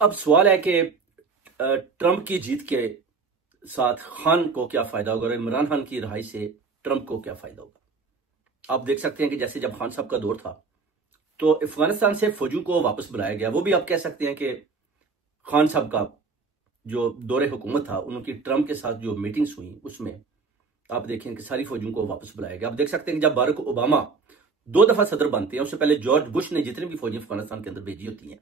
अब सवाल है कि ट्रंप की जीत के साथ खान को क्या फायदा होगा और इमरान खान की रिहाई से ट्रंप को क्या फायदा होगा। आप देख सकते हैं कि जैसे जब खान साहब का दौर था तो अफगानिस्तान से फौजों को वापस बुलाया गया। वो भी आप कह सकते हैं कि खान साहब का जो दौरे हुकूमत था, उनकी ट्रंप के साथ जो मीटिंग्स हुई उसमें आप देखें कि सारी फौजों को वापस बुलाया गया। आप देख सकते हैं कि जब बारक ओबामा 2 दफा सदर बनते हैं, उससे पहले जॉर्ज बुश ने जितनी भी फौजें अफगानिस्तान के अंदर भेजी होती हैं,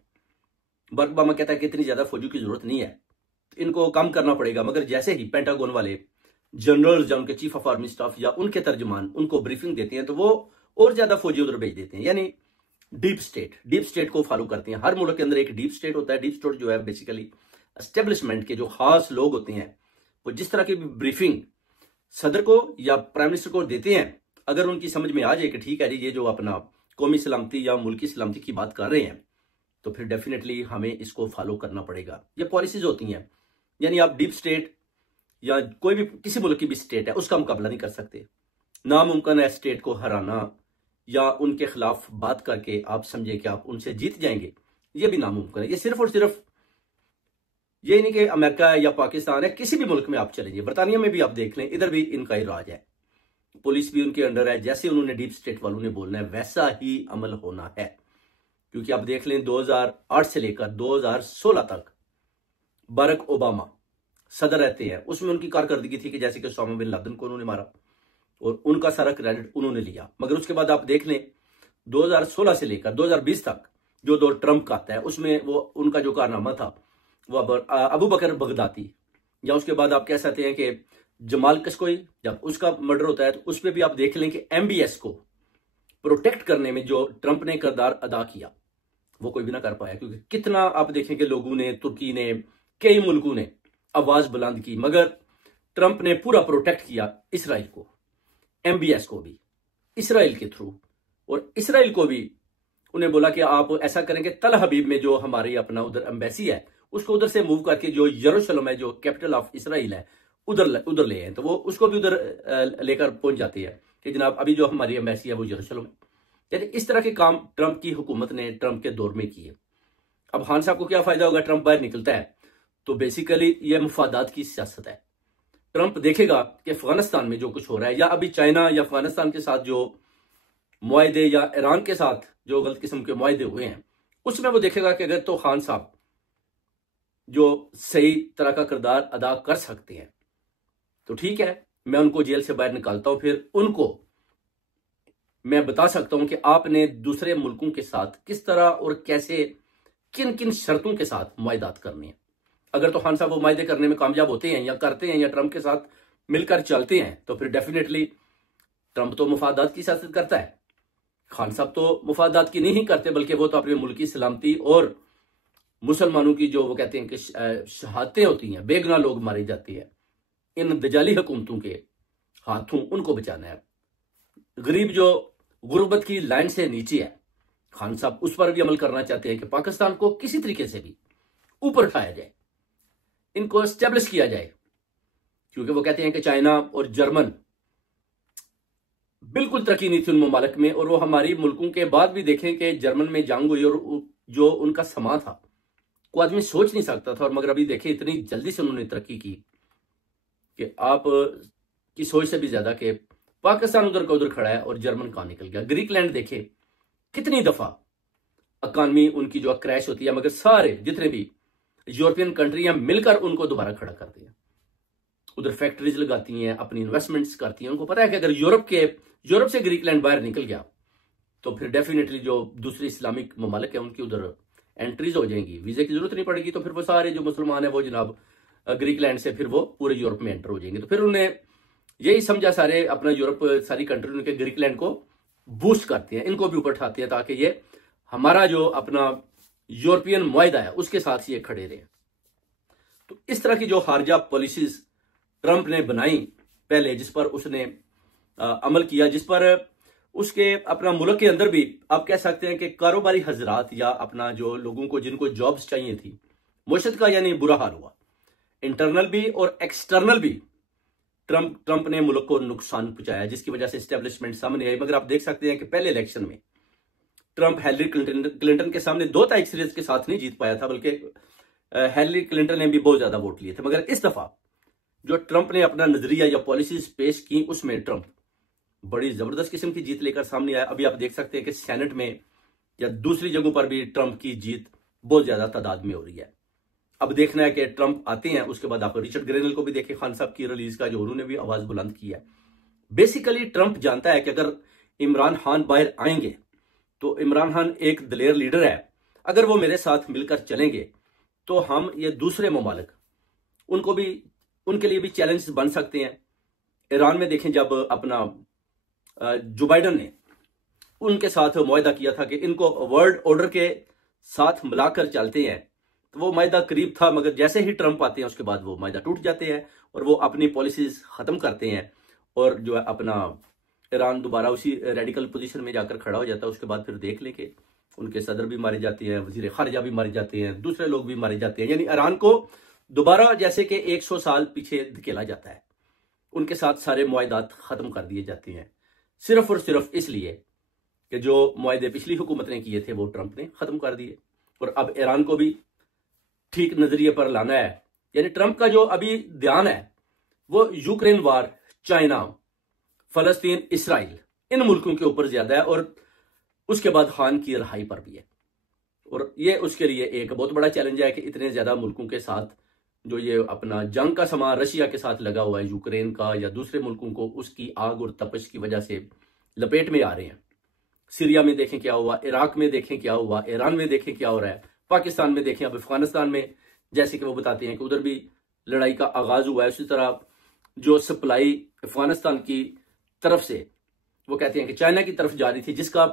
बारक ओबामा कहता है कि इतनी ज्यादा फौजों की जरूरत नहीं है, इनको कम करना पड़ेगा। मगर जैसे ही पेंटागन वाले जनरल्स या उनके चीफ ऑफ आर्मी स्टाफ या उनके तर्जमान उनको ब्रीफिंग देते हैं तो वो और ज्यादा फौजी उधर भेज देते हैं। यानी डीप स्टेट को फॉलो करते हैं। हर मुल्क के अंदर एक डीप स्टेट होता है। डीप स्टेट जो है बेसिकली एस्टेब्लिशमेंट के जो खास लोग होते हैं, वो जिस तरह की ब्रीफिंग सदर को या प्राइम मिनिस्टर को देते हैं, अगर उनकी समझ में आ जाए कि ठीक है जी, ये जो अपना कौमी सलामती या मुल्की सलामती की बात कर रहे हैं, तो फिर डेफिनेटली हमें इसको फॉलो करना पड़ेगा। ये पॉलिसीज होती हैं। यानी आप डीप स्टेट या कोई भी किसी मुल्क की भी स्टेट है, उसका मुकाबला नहीं कर सकते। नामुमकिन है स्टेट को हराना या उनके खिलाफ बात करके आप समझे कि आप उनसे जीत जाएंगे, ये भी नामुमकिन है। ये सिर्फ और सिर्फ ये नहीं कि अमेरिका है या पाकिस्तान है, किसी भी मुल्क में आप चले जाइए, बरतानिया में भी आप देख लें, इधर भी इनका ही राज है, पुलिस भी उनके अंडर है। जैसे उन्होंने डीप स्टेट वालों ने बोलना है वैसा ही अमल होना है। क्योंकि आप देख लें 2008 से लेकर 2016 तक बारक ओबामा सदर रहते हैं, उसमें उनकी कारकर्दगी थी कि जैसे कि ओसामा बिन लादेन को उन्होंने मारा और उनका सारा क्रेडिट उन्होंने लिया। मगर उसके बाद आप देख लें 2016 से लेकर 2020 तक जो दौर ट्रंप का आता है, उसमें वो उनका जो कारनामा था वो अबू बकर बगदादी, या उसके बाद आप कह सकते हैं कि जमाल कशकोई, जब उसका मर्डर होता है तो उस पर भी आप देख लें कि MBS को प्रोटेक्ट करने में जो ट्रंप ने किरदार अदा किया वो कोई भी ना कर पाया। क्योंकि कितना आप देखें कि लोगों ने, तुर्की ने, कई मुल्कों ने आवाज बुलंद की, मगर ट्रंप ने पूरा प्रोटेक्ट किया इसराइल को, MBS को भी इसराइल के थ्रू, और इसराइल को भी उन्हें बोला कि आप ऐसा करेंगे तल हबीब में जो हमारी अपना उधर एम्बेसी है उसको उधर से मूव करके जो यरूशलेम है, जो कैपिटल ऑफ इसराइल है, उधर ले आए। तो वो उसको भी उधर लेकर पहुंच जाती है कि जनाब अभी जो हमारी एम्बेसी है वो यरूशलेम है। यानी इस तरह के काम ट्रंप की हुकूमत ने ट्रंप के दौर में किए। अब खान साहब को क्या फायदा होगा? ट्रंप बाहर निकलता है तो बेसिकली ये मुफादात की सियासत है। ट्रंप देखेगा कि अफगानिस्तान में जो कुछ हो रहा है, या अभी चाइना या अफगानिस्तान के साथ जो मुआहदे या ईरान के साथ जो गलत किस्म के मुआहदे हुए हैं, उसमें वो देखेगा कि अगर तो खान साहब जो सही तरह का किरदार अदा कर सकते हैं तो ठीक है, मैं उनको जेल से बाहर निकालता हूं, फिर उनको मैं बता सकता हूं कि आपने दूसरे मुल्कों के साथ किस तरह और कैसे, किन किन शर्तों के साथ मुआहदात करने हैं। अगर तो खान साहब वो मुआहदे करने में कामयाब होते हैं या करते हैं या ट्रंप के साथ मिलकर चलते हैं, तो फिर डेफिनेटली ट्रंप तो मुफादात की सियासत करता है, खान साहब तो मुफादात की नहीं करते, बल्कि वो तो अपने मुल्क की सलामती और मुसलमानों की जो वो कहते हैं कि शहादतें होती हैं, बेगुनाह लोग मारे जाते हैं, इन दजाली हुकूमतों के हाथों उनको बचाना है। गरीब जो गुर्बत की लाइन से नीचे है, खान साहब उस पर भी अमल करना चाहते हैं कि पाकिस्तान को किसी तरीके से भी ऊपर उठाया जाए, इनको एस्टेब्लिश किया जाए। क्योंकि वो कहते हैं कि चाइना और जर्मन बिल्कुल तरक्की नहीं थी उन ममालिक में, और वो हमारी मुल्कों के बाद भी देखें कि जर्मन में जंग हुई और जो उनका समा था वो आदमी सोच नहीं सकता था, और मगर अभी देखें इतनी जल्दी से उन्होंने तरक्की की कि आप की सोच से भी ज्यादा कि पाकिस्तान उधर का उधर खड़ा है और जर्मन कहां निकल गया। ग्रीकलैंड देखे कितनी दफा इकॉनमी उनकी जो क्रैश होती है, मगर सारे जितने भी यूरोपियन कंट्रियां मिलकर उनको दोबारा खड़ा करती हैं, उधर फैक्ट्रीज लगाती हैं, अपनी इन्वेस्टमेंट्स करती हैं। उनको पता है कि अगर यूरोप से ग्रीकलैंड बाहर निकल गया तो फिर डेफिनेटली जो दूसरे इस्लामिक ममालिक है उनकी उधर एंट्रीज हो जाएंगी, वीजे की जरूरत नहीं पड़ेगी, तो फिर वो सारे जो मुसलमान है वो जनाब ग्रीकलैंड से फिर वो पूरे यूरोप में एंटर हो जाएंगे। तो फिर उन्हें यही समझा सारे अपना यूरोप सारी कंट्री उनके ग्रीकलैंड को बूस्ट करती हैं, इनको भी ऊपर उठाती है, ताकि ये हमारा जो अपना यूरोपियन मुआहदा है उसके साथ ये खड़े रहे। तो इस तरह की जो खारजा पॉलिसीज ट्रंप ने बनाई पहले, जिस पर उसने अमल किया, जिस पर उसके अपना मुल्क के अंदर भी आप कह सकते हैं कि कारोबारी हजरात या अपना जो लोगों को जिनको जॉब्स चाहिए थी, मुशत का यानी बुरा हाल हुआ, इंटरनल भी और एक्सटर्नल भी। ट्रंप ने मुल्क को नुकसान पहुंचाया, जिसकी वजह से एस्टेब्लिशमेंट सामने आई। मगर आप देख सकते हैं कि पहले इलेक्शन में ट्रंप हिलरी क्लिंटन के सामने 2 सीरीज के साथ नहीं जीत पाया था, बल्कि हिलरी क्लिंटन ने भी बहुत ज्यादा वोट लिए थे। मगर इस दफा जो ट्रंप ने अपना नजरिया या पॉलिसीज पेश की, उसमें ट्रंप बड़ी जबरदस्त किस्म की जीत लेकर सामने आया। अभी आप देख सकते हैं कि सेनेट में या दूसरी जगहों पर भी ट्रंप की जीत बहुत ज्यादा तादाद में हो रही है। अब देखना है कि ट्रंप आते हैं, उसके बाद आप रिचर्ड ग्रेनल को भी देखें, खान साहब की रिलीज का, जो उन्होंने भी आवाज बुलंद की है। बेसिकली ट्रंप जानता है कि अगर इमरान खान बाहर आएंगे तो इमरान खान एक दलेर लीडर है, अगर वो मेरे साथ मिलकर चलेंगे तो हम ये दूसरे ममालिक उनको भी, उनके लिए भी चैलेंज बन सकते हैं। ईरान में देखें, जब अपना जो बाइडन ने उनके साथ मुआहदा किया था कि इनको वर्ल्ड ऑर्डर के साथ मिलाकर चलते हैं, तो वो मुआहदा करीब था, मगर जैसे ही ट्रंप आते हैं उसके बाद वो मुआहदा टूट जाते हैं और वो अपनी पॉलिसीज खत्म करते हैं और जो है अपना ईरान दोबारा उसी रेडिकल पोजीशन में जाकर खड़ा हो जाता है। उसके बाद फिर देख लें कि उनके सदर भी मारे जाते हैं, वजीर खारजा भी मारे जाते हैं, दूसरे लोग भी मारे जाते हैं। यानी ईरान को दोबारा जैसे कि 100 साल पीछे धकेला जाता है, उनके साथ सारे मुआहदात खत्म कर दिए जाते हैं, सिर्फ और सिर्फ इसलिए कि जो मुआहदे पिछली हुकूमत ने किए थे वो ट्रंप ने खत्म कर दिए। और अब ईरान को भी ठीक नजरिए पर लाना है। यानी ट्रंप का जो अभी ध्यान है वो यूक्रेन वार, चाइना, फलस्तीन, इसराइल, इन मुल्कों के ऊपर ज्यादा है और उसके बाद खान की रिहाई पर भी है। और ये उसके लिए एक बहुत बड़ा चैलेंज है कि इतने ज्यादा मुल्कों के साथ जो ये अपना जंग का समा रशिया के साथ लगा हुआ है, यूक्रेन का या दूसरे मुल्कों को उसकी आग और तपश की वजह से लपेट में आ रहे हैं। सीरिया में देखें क्या हुआ, इराक में देखें क्या हुआ, ईरान में देखें क्या हो रहा है, पाकिस्तान में देखें, अब अफगानिस्तान में जैसे कि वो बताते हैं कि उधर भी लड़ाई का आगाज हुआ है। उसी तरह जो सप्लाई अफगानिस्तान की तरफ से वो कहते हैं कि चाइना की तरफ जा रही थी, जिसका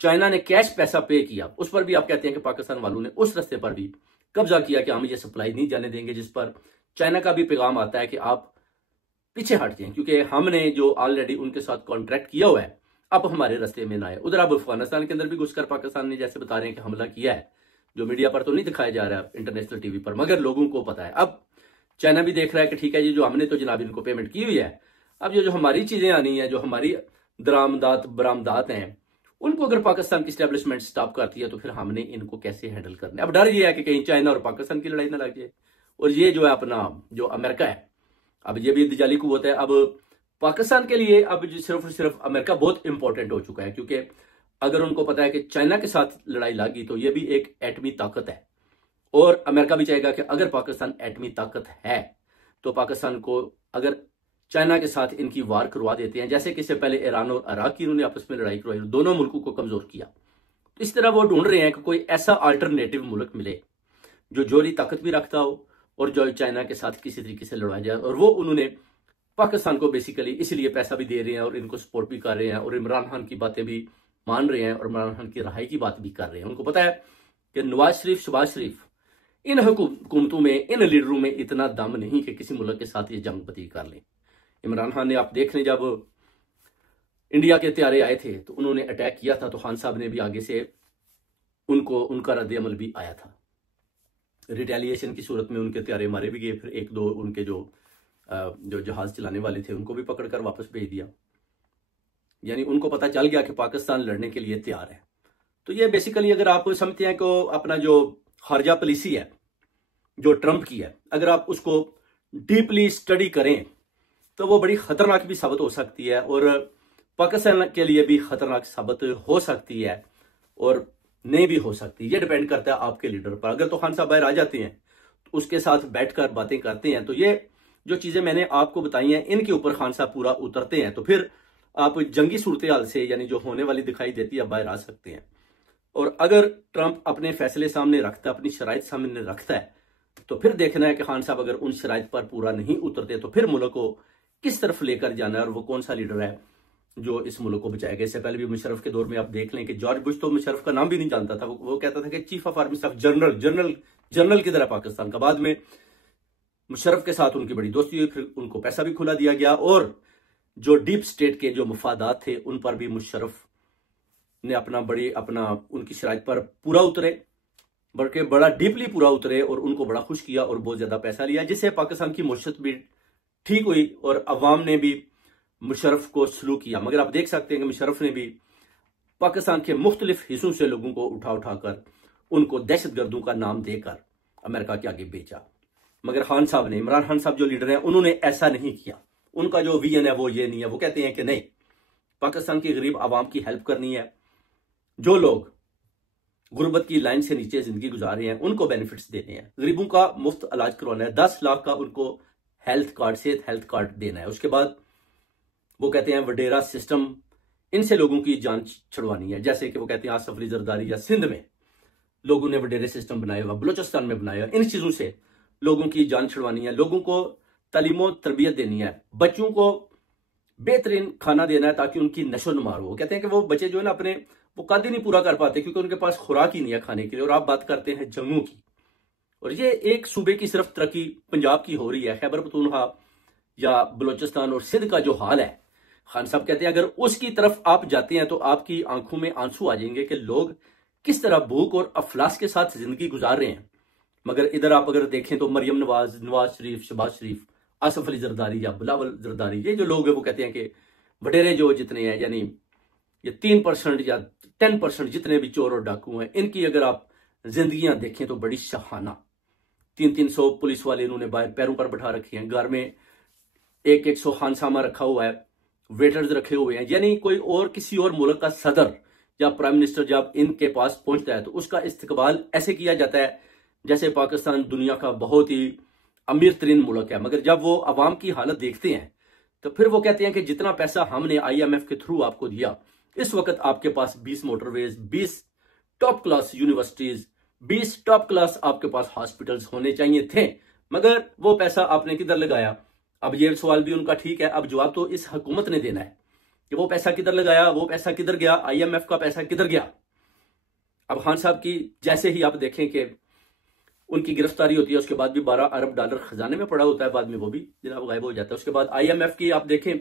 चाइना ने कैश पैसा पे किया, उस पर भी आप कहते हैं कि पाकिस्तान वालों ने उस रास्ते पर भी कब्जा किया कि हम ये सप्लाई नहीं जाने देंगे, जिस पर चाइना का भी पैगाम आता है कि आप पीछे हट जाएं, क्योंकि हमने जो ऑलरेडी उनके साथ कॉन्ट्रैक्ट किया हुआ है, अब हमारे रास्ते में ना आए। उधर अब अफगानिस्तान के अंदर भी घुसकर पाकिस्तान ने जैसे बता रहे हैं कि हमला किया है, जो मीडिया पर तो नहीं दिखाया जा रहा है इंटरनेशनल टीवी पर, मगर लोगों को पता है। अब चाइना भी देख रहा है कि ठीक है जी, जो हमने तो जनाब इनको पेमेंट की हुई है, अब जो हमारी चीजें आनी है, जो हमारी दरामदात बरामदात हैं, उनको अगर पाकिस्तान की स्टैब्लिशमेंट स्टॉप करती है तो फिर हमने इनको कैसे हैंडल करना है। अब डर ये है कि कहीं चाइना और पाकिस्तान की लड़ाई ना लग जाए। और ये जो है अपना जो अमेरिका है, अब ये भी दिजाली कुव्वत है। अब पाकिस्तान के लिए अब सिर्फ और सिर्फ अमेरिका बहुत इंपॉर्टेंट हो चुका है, क्योंकि अगर उनको पता है कि चाइना के साथ लड़ाई लगी तो ये भी एक एटमी ताकत है, और अमेरिका भी चाहेगा कि अगर पाकिस्तान एटमी ताकत है तो पाकिस्तान को अगर चाइना के साथ इनकी वार करवा देते हैं, जैसे कि इससे पहले ईरान और इराक की इन्होंने आपस में लड़ाई करवाई, दोनों मुल्कों को कमजोर किया, तो इस तरह वो ढूंढ रहे हैं कि कोई ऐसा अल्टरनेटिव मुल्क मिले जो जोरी ताकत भी रखता हो और जो चाइना के साथ किसी तरीके से लड़ाया जाए। और वो उन्होंने पाकिस्तान को बेसिकली इसलिए पैसा भी दे रहे हैं और इनको सपोर्ट भी कर रहे हैं और इमरान खान की बातें भी मान रहे हैं और इमरान खान की रिहाई की बात भी कर रहे हैं। उनको पता है कि नवाज शरीफ, शहबाज शरीफ, इन हुकूमतों में, इन लीडरों में इतना दम नहीं कि किसी मुल्क के साथ ये जंग बती कर लें। इमरान खान ने, आप देख लें, जब इंडिया के हथियारे आए थे तो उन्होंने अटैक किया था, तो खान साहब ने भी आगे से उनको उनका रद्द अमल भी आया था। रिटेलिएशन की सूरत में उनके हथियारे मारे भी गए, फिर एक दो उनके जो जहाज चलाने वाले थे उनको भी पकड़कर वापस भेज दिया। यानी उनको पता चल गया कि पाकिस्तान लड़ने के लिए तैयार है। तो ये बेसिकली अगर आप समझते हैं कि अपना जो खारजा पॉलिसी है जो ट्रंप की है, अगर आप उसको डीपली स्टडी करें तो वो बड़ी खतरनाक भी साबित हो सकती है और पाकिस्तान के लिए भी खतरनाक साबित हो सकती है और नहीं भी हो सकती। ये डिपेंड करता है आपके लीडर पर। अगर तो खान साहब बाहर आ जाते हैं तो उसके साथ बैठकर बातें करते हैं, तो ये जो चीजें मैंने आपको बताई हैं इनके ऊपर खान साहब पूरा उतरते हैं, तो फिर आप जंगी सूरत हाल से, यानी जो होने वाली दिखाई देती है, बाहर आ सकते हैं। और अगर ट्रंप अपने फैसले सामने रखता है, अपनी शराइत सामने रखता है, तो फिर देखना है कि खान साहब अगर उन शराइत पर पूरा नहीं उतरते तो फिर मुल्क को किस तरफ लेकर जाना है और वो कौन सा लीडर है जो इस मुल्क को बचाएगा। इससे पहले भी मुशर्रफ के दौर में आप देख लें कि जॉर्ज बुश तो मुशर्रफ का नाम भी नहीं जानता था, वो कहता था कि chief of army staff, general की तरह पाकिस्तान का। बाद में मुशर्रफ के साथ उनकी बड़ी दोस्ती हुई, फिर उनको पैसा भी खुला दिया गया और जो डीप स्टेट के जो मफादात थे उन पर भी मुशर्रफ ने अपना उनकी शराइत पर पूरा उतरे, बल्कि बड़ा डीपली पूरा उतरे और उनको बड़ा खुश किया और बहुत ज्यादा पैसा लिया, जिससे पाकिस्तान की मुशत भी ठीक हुई और अवाम ने भी मुशर्रफ को सलूक किया। मगर आप देख सकते हैं कि मुशर्रफ ने भी पाकिस्तान के मुख्तलिफ हिस्सों से लोगों को उठा उठाकर उनको दहशतगर्दों का नाम देकर अमेरिका के आगे बेचा। मगर खान साहब ने, इमरान खान साहब जो लीडर हैं, उन्होंने ऐसा नहीं किया। उनका जो विजन है वो ये नहीं है। वो कहते हैं कि नहीं, पाकिस्तान की गरीब आवाम की हेल्प करनी है, जो लोग गुर्बत की लाइन से नीचे जिंदगी गुजार रहे हैं उनको बेनिफिट्स देने हैं, गरीबों का मुफ्त इलाज करवाना है, 10 लाख का उनको हेल्थ कार्ड, सेहत हेल्थ कार्ड देना है। उसके बाद वो कहते हैं वडेरा सिस्टम, इनसे लोगों की जान छुड़वानी है। जैसे कि वो कहते हैं आसफ अली जरदारी या सिंध में लोगों ने वडेरे सिस्टम बनाया हुआ, बलूचिस्तान में बनाया हुआ। इन चीजों से लोगों की जान छुड़वानी है, लोगों को तालीम तरबियत देनी है, बच्चों को बेहतरीन खाना देना है ताकि उनकी नशो नुमार हो। कहते हैं कि वो बच्चे जो है ना अपने वो कद ही नहीं पूरा कर पाते क्योंकि उनके पास खुराक ही नहीं है खाने के लिए। और आप बात करते हैं जम्मू की, और ये एक सूबे की सिर्फ तरक्की पंजाब की हो रही है, खैबर पख्तूनख्वा या बलूचिस्तान और सिंध का जो हाल है, खान साहब कहते हैं अगर उसकी तरफ आप जाते हैं तो आपकी आंखों में आंसू आ जाएंगे कि लोग किस तरह भूख और अफलास के साथ जिंदगी गुजार रहे हैं। मगर इधर आप अगर देखें तो मरियम नवाज, नवाज शरीफ, शहबाज शरीफ, आसफ अली जरदारी या बिलावल जरदारी, ये जो लोग हैं वो कहते हैं कि वडेरे जो जितने हैं, यानी ये 3% या 10% जितने भी चोर और डाकू हैं, इनकी अगर आप जिंदगियां देखें तो बड़ी शहाना। 300 पुलिस वाले इन्होंने बाहर पैरों पर बैठा रखे हैं, घर में 100 खानसामा रखा हुआ है, वेटर्स रखे हुए हैं। यानी कोई और किसी और मुल्क का सदर या प्राइम मिनिस्टर जब इनके पास पहुंचता है तो उसका इस्तकबाल ऐसे किया जाता है जैसे पाकिस्तान दुनिया का बहुत ही अमीर तरीन मुल्क है। मगर जब वो अवाम की हालत देखते हैं तो फिर वो कहते हैं कि जितना पैसा हमने IMF के थ्रू आपको दिया, इस वक्त आपके पास 20 motorways, 20 top class universities, 20 top class आपके पास हॉस्पिटल्स होने चाहिए थे, मगर वो पैसा आपने किधर लगाया? अब ये सवाल भी उनका ठीक है, अब जवाब तो इस हुकूमत ने देना है कि वो पैसा किधर लगाया, वो पैसा किधर गया, IMF का पैसा किधर गया। अब खान साहब की जैसे ही आप देखें कि उनकी गिरफ्तारी होती है, उसके बाद भी 12 अरब डॉलर खजाने में पड़ा होता है, बाद में वो भी जनाब गायब हो जाता है। उसके बाद IMF की आप देखें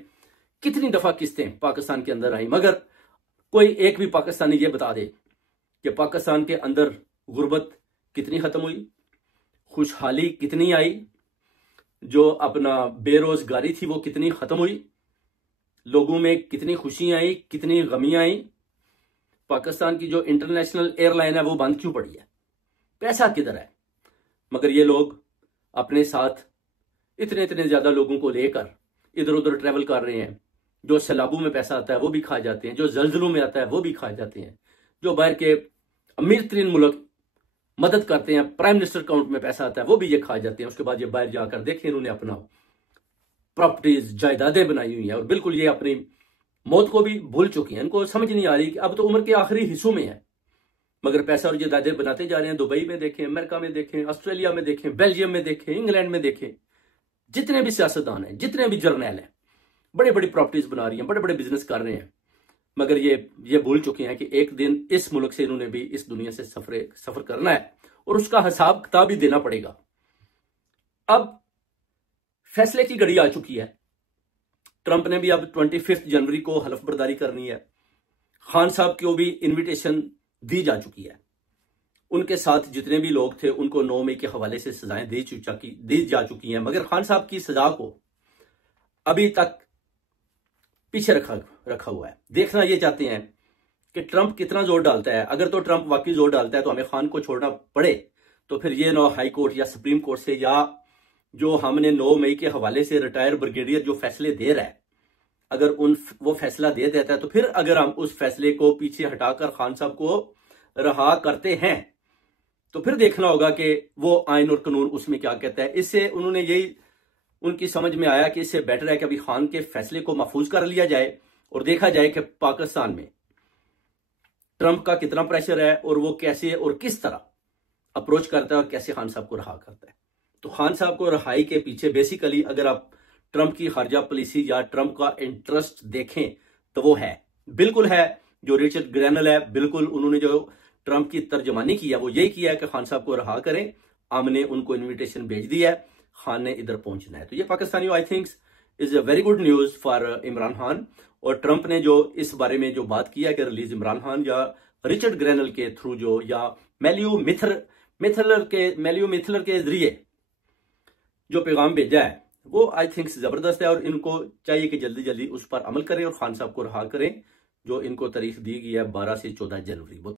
कितनी दफा किस्तें पाकिस्तान के अंदर आई, मगर कोई एक भी पाकिस्तानी ये बता दे कि पाकिस्तान के अंदर गुर्बत कितनी खत्म हुई, खुशहाली कितनी आई, जो अपना बेरोजगारी थी वो कितनी खत्म हुई, लोगों में कितनी खुशियां आई, कितनी गमियां आई, पाकिस्तान की जो इंटरनेशनल एयरलाइन है वो बंद क्यों पड़ी है, पैसा किधर है। मगर ये लोग अपने साथ इतने इतने ज्यादा लोगों को लेकर इधर उधर ट्रेवल कर रहे हैं। जो सैलाबों में पैसा आता है वो भी खा जाते हैं, जो जल्जलों में आता है वो भी खा जाते हैं, जो बाहर के अमीर तरीन मुल्क मदद करते हैं, प्राइम मिनिस्टर अकाउंट में पैसा आता है वो भी ये खा जाते हैं। उसके बाद ये बाहर जाकर देखें इन्होंने अपना प्रॉपर्टीज, जायदादें बनाई हुई हैं और बिल्कुल ये अपनी मौत को भी भूल चुकी हैं। इनको समझ नहीं आ रही कि अब तो उम्र के आखिरी हिस्सों में है, मगर पैसा और जायदादें बनाते जा रहे हैं। दुबई में देखें, अमेरिका में देखें, ऑस्ट्रेलिया में देखें, बेल्जियम में देखें, इंग्लैंड में देखें, जितने भी सियासतदान हैं, जितने भी जर्नैल हैं, बड़े बड़ी प्रॉपर्टीज बना रही हैं, बड़े बड़े बिजनेस कर रहे हैं, मगर ये भूल चुके हैं कि एक दिन इस मुल्क से इन्होंने भी इस दुनिया से सफर करना है और उसका हिसाब किताब भी देना पड़ेगा। अब फैसले की घड़ी आ चुकी है। ट्रंप ने भी अब 25 जनवरी को हलफ बर्दारी करनी है। खान साहब को भी इनविटेशन दी जा चुकी है। उनके साथ जितने भी लोग थे उनको 9 मई के हवाले से सजाएं दी जा चुकी हैं, मगर खान साहब की सजा को अभी तक पीछे रखा हुआ है। देखना ये चाहते हैं कि ट्रंप कितना जोर डालता है। अगर तो ट्रंप वाकई जोर डालता है तो हमें खान को छोड़ना पड़े तो फिर ये ना हाई कोर्ट या सुप्रीम कोर्ट से या जो हमने 9 मई के हवाले से रिटायर ब्रिगेडियर जो फैसले दे रहा है, अगर वो फैसला दे देता है तो फिर अगर हम उस फैसले को पीछे हटाकर खान साहब को रहा करते हैं तो फिर देखना होगा कि वो आइन और कानून उसमें क्या कहता है। इससे उन्होंने यही उनकी समझ में आया कि इससे बेटर है कि अभी खान के फैसले को महफूज कर लिया जाए और देखा जाए कि पाकिस्तान में ट्रंप का कितना प्रेशर है और वो कैसे और किस तरह अप्रोच करता है और कैसे खान साहब को रहा करता है। तो खान साहब को रहाई के पीछे बेसिकली अगर आप ट्रंप की खारजा पॉलिसी या ट्रंप का इंटरेस्ट देखें तो वो है, बिल्कुल है। जो रिचर्ड ग्रैनल है, बिल्कुल उन्होंने जो ट्रंप की तर्जमानी की है वो यही किया है कि खान साहब को रहा करें। हमने उनको इन्विटेशन भेज दी है, खान ने इधर पहुंचना है। तो ये Pakistani I think is a very good news for Imran Khan. और ट्रंप ने जो इस बारे में जो बात की है कि रिलीज इमरान खान या रिचर्ड ग्रैनल के थ्रू जो या मैल्यू मिथलर के जरिए जो पैगाम भेजा है वो आई थिंक जबरदस्त है और इनको चाहिए कि जल्दी जल्दी उस पर अमल करें और खान साहब को रहा करें। जो इनको तारीख दी गई है 12 से 14 जनवरी।